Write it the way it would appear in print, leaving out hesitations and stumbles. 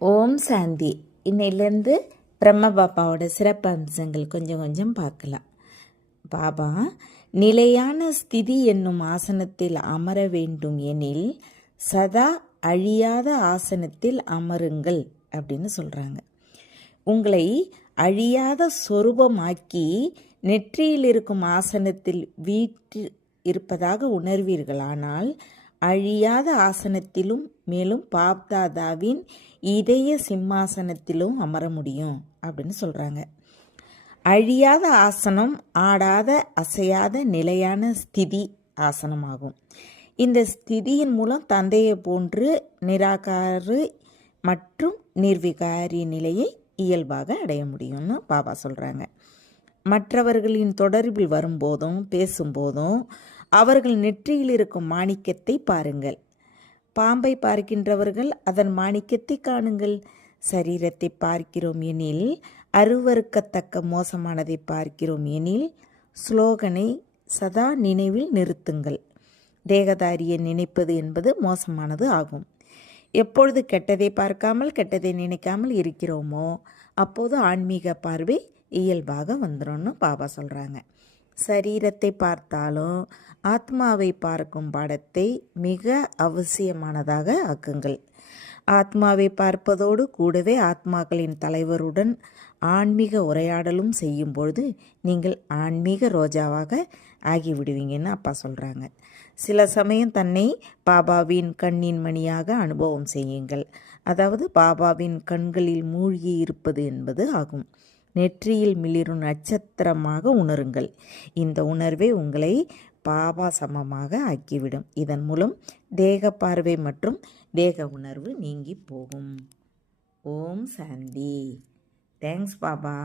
ஓம் சாந்தி. இன்னையிலேருந்து பிரம்ம பாபாவோட சிறப்பு அம்சங்கள் கொஞ்சம் பார்க்கலாம். பாபா நிலையான ஸ்திதி என்னும் ஆசனத்தில் அமர வேண்டும் எனில் சதா அழியாத ஆசனத்தில் அமருங்கள் அப்படின்னு சொல்கிறாங்க. உங்களை அழியாத சொரூபமாக்கி நெற்றியில் இருக்கும் ஆசனத்தில் வீட்டு இருப்பதாக உணர்வீர்களானால் அழியாத ஆசனத்திலும் மேலும் பாப்தாதாவின் இதய சிம்மாசனத்திலும் அமர முடியும் அப்படின்னு சொல்கிறாங்க. அழியாத ஆசனம் ஆடாத அசையாத நிலையான ஸ்திதி ஆசனமாகும். இந்த ஸ்திதியின் மூலம் தந்தையை போன்று நிராகாரி மற்றும் நிர்விகாரி நிலையை இயல்பாக அடைய முடியும்னு பாபா சொல்கிறாங்க. மற்றவர்களின் தொடர்பில் வரும்போதும் பேசும்போதும் அவர்கள் நெற்றியில் இருக்கும் மாணிக்கத்தை பாருங்கள். பாம்பை பார்க்கின்றவர்கள் அதன் மாணிக்கத்தை காணுங்கள். சரீரத்தை பார்க்கிறோம் எனில் அருவருக்கத்தக்க மோசமானதை பார்க்கிறோம் எனில் ஸ்லோகனை சதா நினைவில் நிறுத்துங்கள். தேகதாரியை நினைப்பது என்பது மோசமானது ஆகும். எப்பொழுது கெட்டதை பார்க்காமல் கெட்டதை நினைக்காமல் இருக்கிறோமோ அப்போது ஆன்மீக பார்வை இயல்பாக வந்துடும்னு பாபா சொல்கிறாங்க. சரீரத்தை பார்த்தாலும் ஆத்மாவை பார்க்கும் பாடத்தை மிக அவசியமானதாக ஆக்குங்கள். ஆத்மாவை பார்ப்பதோடு கூடவே ஆத்மாக்களின் தலைவருடன் ஆன்மீக உரையாடலும் செய்யும் பொழுது நீங்கள் ஆன்மீக ரோஜாவாக ஆகிவிடுவீங்கன்னு அப்பா சொல்கிறாங்க. சில சமயம் தன்னை பாபாவின் கண்ணின் மணியாக அனுபவம் செய்யுங்கள். அதாவது பாபாவின் கண்களில் மூழ்கி இருப்பது என்பது ஆகும். நெற்றியில் மிளிரும் நட்சத்திரமாக உணருங்கள். இந்த உணர்வே உங்களை பாபா சமமாக ஆக்கிவிடும். இதன் மூலம் தேக பார்வை மற்றும் தேக உணர்வு நீங்கி போகும். ஓம் சாந்தி. தேங்க்ஸ் பாபா.